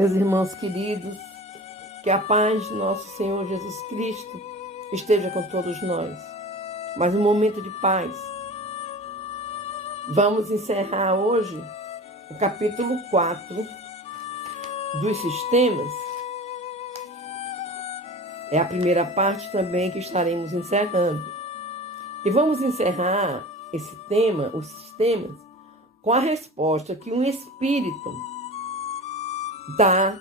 Meus irmãos queridos, que a paz de nosso Senhor Jesus Cristo esteja com todos nós. Mais um momento de paz. Vamos encerrar hoje o capítulo 4 dos sistemas. É a primeira parte também que estaremos encerrando. E vamos encerrar esse tema, os sistemas, com a resposta que um espírito dá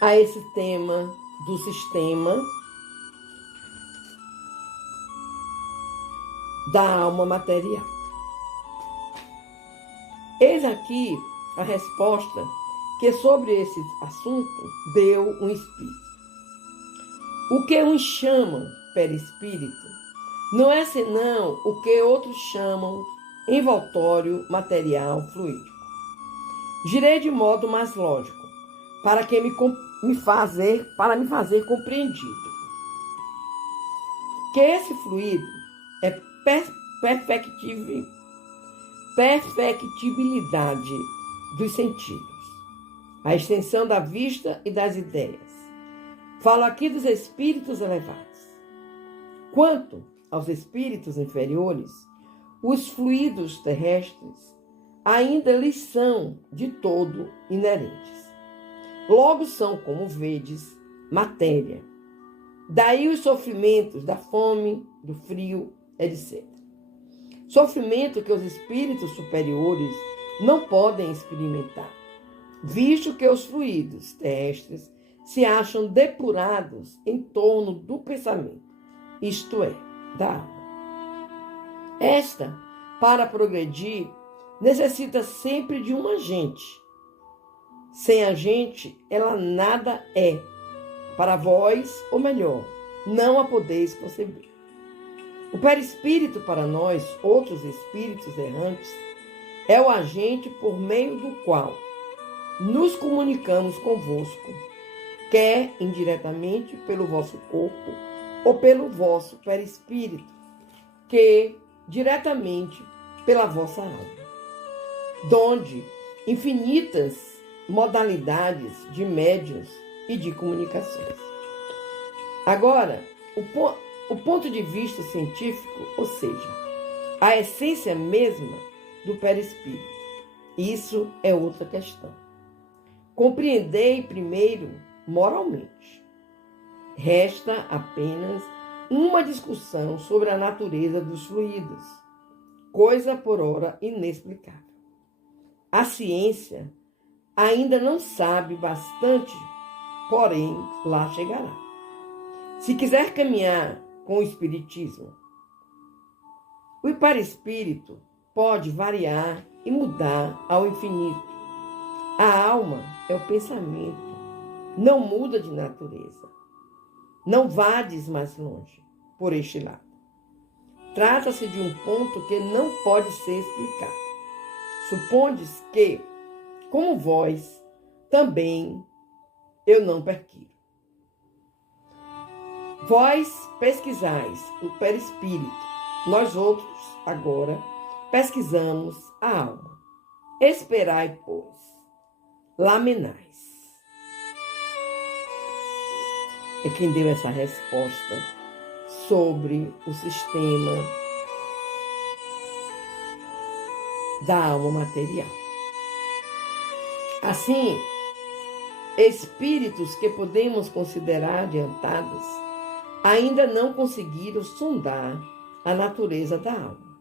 a esse tema do sistema da alma material. Eis aqui a resposta que sobre esse assunto deu um espírito. O que uns chamam perispírito não é senão o que outros chamam envoltório material fluídico. Girei de modo mais lógico, para me fazer compreendido que esse fluido é perfectibilidade dos sentidos, a extensão da vista e das ideias. Falo aqui dos espíritos elevados. Quanto aos espíritos inferiores, os fluidos terrestres ainda lhes são de todo inerentes. Logo são, como vedes, matéria. Daí os sofrimentos da fome, do frio, etc. Sofrimento que os espíritos superiores não podem experimentar, visto que os fluidos terrestres se acham depurados em torno do pensamento, isto é, da alma. Esta, para progredir, necessita sempre de um agente. Sem agente, ela nada é. Para vós, ou melhor, não a podeis conceber. O perispírito para nós, outros espíritos errantes, é o agente por meio do qual nos comunicamos convosco, quer indiretamente pelo vosso corpo ou pelo vosso perispírito, que diretamente pela vossa alma, donde infinitas modalidades de médiuns e de comunicações. Agora, o ponto de vista científico, ou seja, a essência mesma do perispírito. Isso é outra questão. Compreendei primeiro moralmente. Resta apenas uma discussão sobre a natureza dos fluidos, coisa por ora inexplicável. A ciência ainda não sabe bastante, porém lá chegará. Se quiser caminhar com o espiritismo, o perispírito pode variar e mudar ao infinito. A alma é o pensamento, não muda de natureza. Não vades mais longe por este lado. Trata-se de um ponto que não pode ser explicado. Supondes que, como vós, também eu não perquiro. Vós pesquisais o perispírito, nós outros, agora, pesquisamos a alma. Esperai, pois, lamenais. É quem deu essa resposta sobre o sistema da alma material. Assim, espíritos que podemos considerar adiantados ainda não conseguiram sondar a natureza da alma.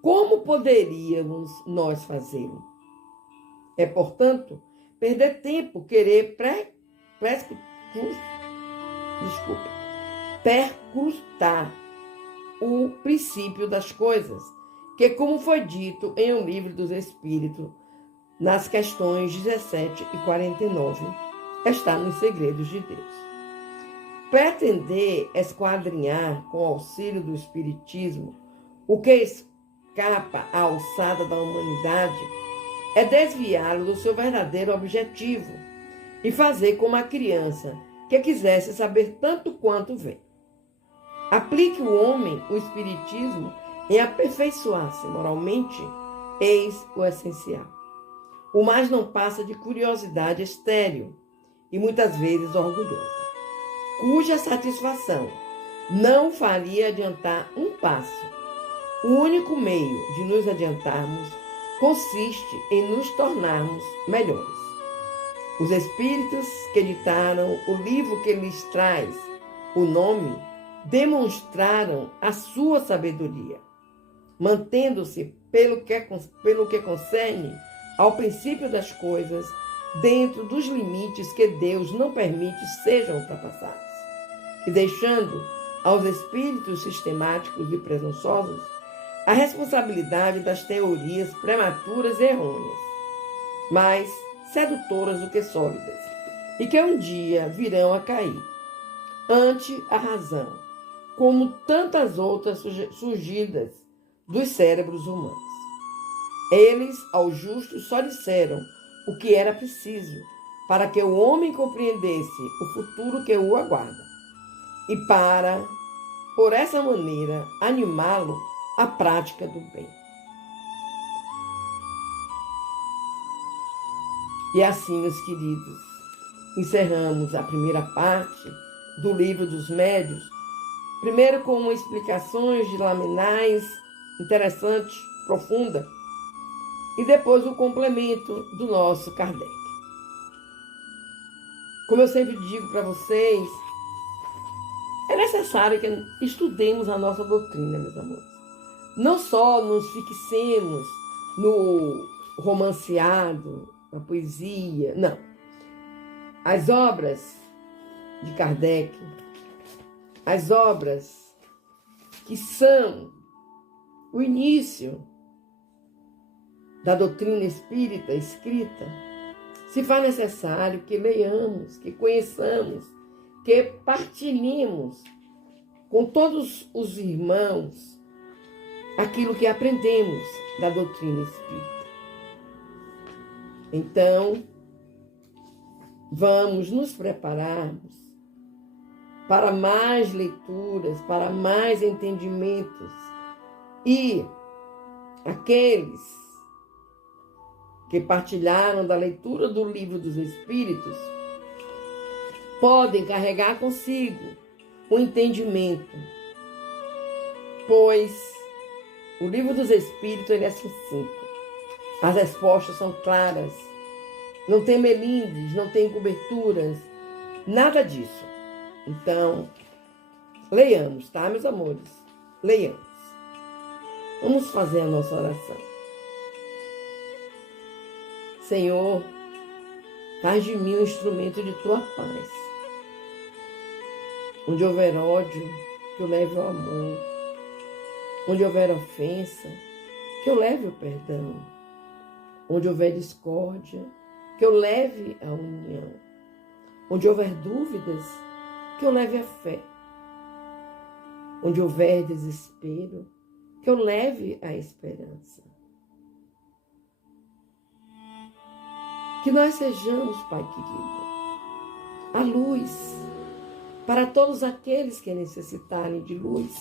Como poderíamos nós fazê-lo? É, portanto, perder tempo querer percrutar o princípio das coisas, que, como foi dito em um livro dos Espíritos, nas questões 17 e 49, está nos segredos de Deus. Pretender esquadrinhar com o auxílio do Espiritismo o que escapa à alçada da humanidade é desviá-lo do seu verdadeiro objetivo e fazer como a criança que quisesse saber tanto quanto vê. Aplique o homem o Espiritismo em aperfeiçoar-se moralmente, eis o essencial. o mais não passa de curiosidade estéril e muitas vezes orgulhosa, cuja satisfação não faria adiantar um passo. O único meio de nos adiantarmos consiste em nos tornarmos melhores. Os espíritos que editaram o livro que lhes traz o nome demonstraram a sua sabedoria, mantendo-se pelo que concerne ao princípio das coisas dentro dos limites que Deus não permite sejam ultrapassados, e deixando aos espíritos sistemáticos e presunçosos a responsabilidade das teorias prematuras e errôneas, mais sedutoras do que sólidas, e que um dia virão a cair ante a razão, como tantas outras surgidas dos cérebros humanos. Eles, ao justo, só disseram o que era preciso para que o homem compreendesse o futuro que o aguarda, e para, por essa maneira, animá-lo à prática do bem. E assim, meus queridos, encerramos a primeira parte do Livro dos Médiuns, primeiro com explicações de Laminais interessante, profunda, e depois o complemento do nosso Kardec. Como eu sempre digo para vocês, é necessário que estudemos a nossa doutrina, meus amores. Não só nos fixemos no romanceado, na poesia, não. As obras de Kardec, as obras que são o início da doutrina espírita escrita, se faz necessário que leiamos, que conheçamos, que partilhemos com todos os irmãos aquilo que aprendemos da doutrina espírita. Então, vamos nos prepararmos para mais leituras, para mais entendimentos, e aqueles que partilharam da leitura do Livro dos Espíritos podem carregar consigo o entendimento, pois o Livro dos Espíritos ele é sucinto. As respostas são claras, não tem melindres, não tem coberturas, nada disso. Então, leiamos, tá, meus amores? Leiamos. Vamos fazer a nossa oração. Senhor, faz de mim um instrumento de tua paz. Onde houver ódio, que eu leve o amor. Onde houver ofensa, que eu leve o perdão. Onde houver discórdia, que eu leve a união. Onde houver dúvidas, que eu leve a fé. Onde houver desespero, que eu leve a esperança. Que nós sejamos, Pai querido, a luz para todos aqueles que necessitarem de luz,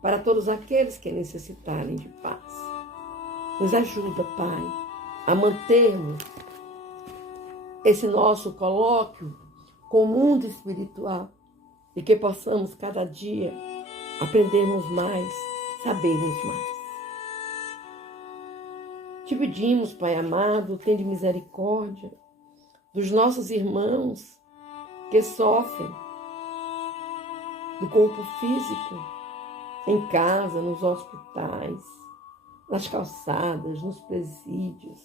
para todos aqueles que necessitarem de paz. Nos ajuda, Pai, a mantermos esse nosso colóquio com o mundo espiritual e que possamos cada dia aprendermos mais, sabermos mais. Te pedimos, Pai amado, tende misericórdia dos nossos irmãos que sofrem do corpo físico, em casa, nos hospitais, nas calçadas, nos presídios.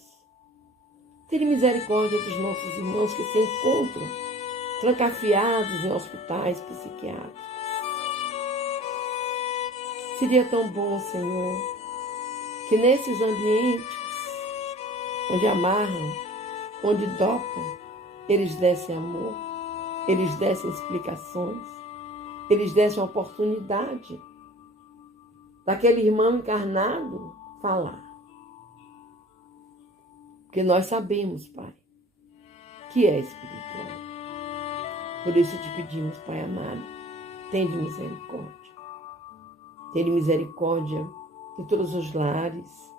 Tende misericórdia dos nossos irmãos que se encontram trancafiados em hospitais psiquiátricos. Seria tão bom, Senhor, que nesses ambientes onde amarram, onde dopam, eles dessem amor, eles dessem explicações, eles dessem a oportunidade daquele irmão encarnado falar. Porque nós sabemos, Pai, que é espiritual. Por isso te pedimos, Pai amado, tende misericórdia. Tende misericórdia de todos os lares,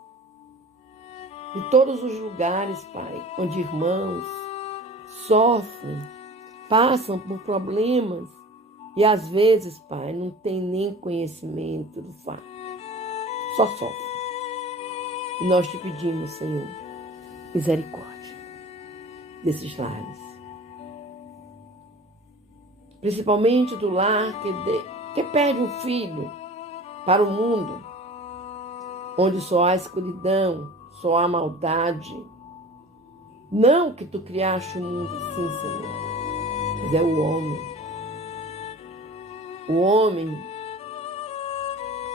de todos os lugares, Pai, onde irmãos sofrem, passam por problemas e às vezes, Pai, não tem nem conhecimento do fato, só sofrem. E nós te pedimos, Senhor, misericórdia desses lares, principalmente do lar que perde um filho para o mundo, onde só há escuridão, só há maldade. Não que tu criaste o mundo assim, Senhor, mas é o homem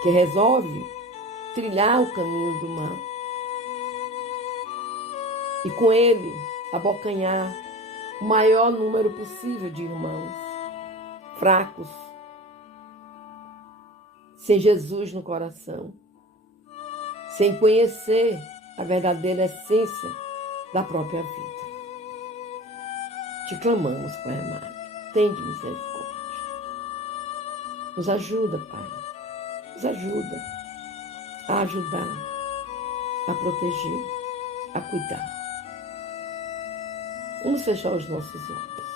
que resolve trilhar o caminho do mal e com ele abocanhar o maior número possível de irmãos fracos, sem Jesus no coração, sem conhecer a verdadeira essência da própria vida. Te clamamos, Pai amado, tende misericórdia. Nos ajuda, Pai, nos ajuda a ajudar, a proteger, a cuidar. Vamos fechar os nossos olhos.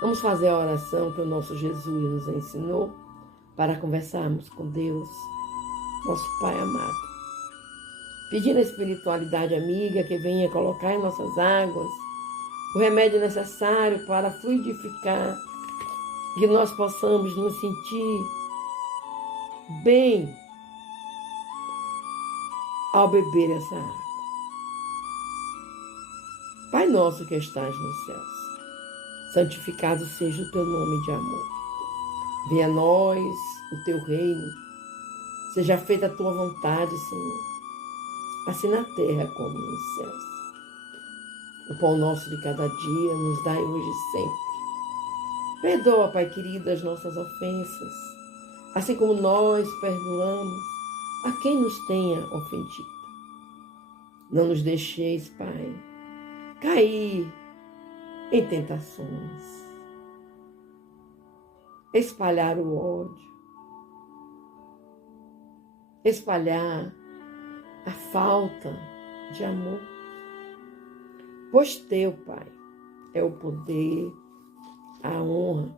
Vamos fazer a oração que o nosso Jesus nos ensinou para conversarmos com Deus, nosso Pai amado. Pedindo a espiritualidade amiga que venha colocar em nossas águas o remédio necessário para fluidificar, que nós possamos nos sentir bem ao beber essa água. Pai nosso que estás nos céus, santificado seja o teu nome de amor. Venha a nós o teu reino, seja feita a tua vontade, Senhor, assim na terra como nos céus. O pão nosso de cada dia nos dai hoje e sempre. Perdoa, Pai querido, as nossas ofensas, assim como nós perdoamos a quem nos tenha ofendido. Não nos deixeis, Pai, cair em tentações, espalhar o ódio, espalhar a falta de amor. Pois teu, Pai, é o poder, a honra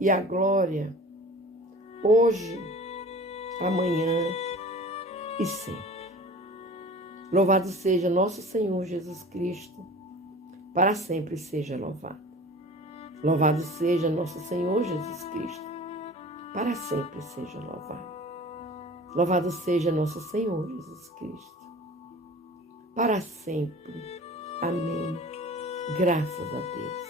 e a glória, hoje, amanhã e sempre. Louvado seja nosso Senhor Jesus Cristo, para sempre seja louvado. Louvado seja nosso Senhor Jesus Cristo, para sempre seja louvado. Louvado seja nosso Senhor Jesus Cristo, para sempre. Amém. Graças a Deus.